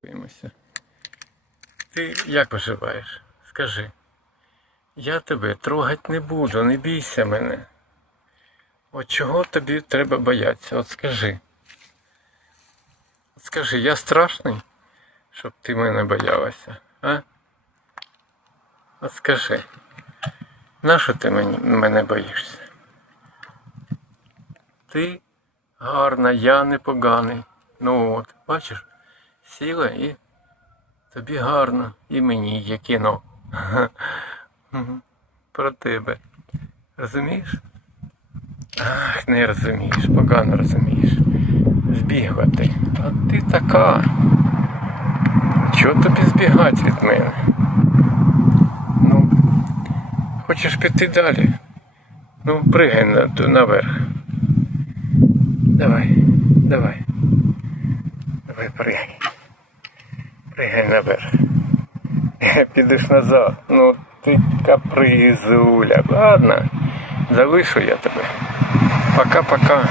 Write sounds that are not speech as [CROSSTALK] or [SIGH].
Спілкуємося. Ти як поживаєш? Скажи. Я тебе трогать не буду, не бійся мене. От чого тобі треба боятися? От скажи. От скажи, я страшний, щоб ти мене боялася, а? От скажи. Нащо ти мені, мене боїшся? Ти гарна, я не поганий. Ну от, бачиш, сіла і тобі гарно, і мені є кіно. [LAUGHS] Про тебе. Розумієш? Ах, не розумієш, погано розумієш. Збігла ти. А ти така. Чого тобі збігати від мене? Ну, хочеш піти далі? Ну, пригай на, наверх. Давай, давай. Давай пригай. Пригай наверх. Підеш назад. Ну ти капризуля. Ладно, залишу я тебе. Пока-пока.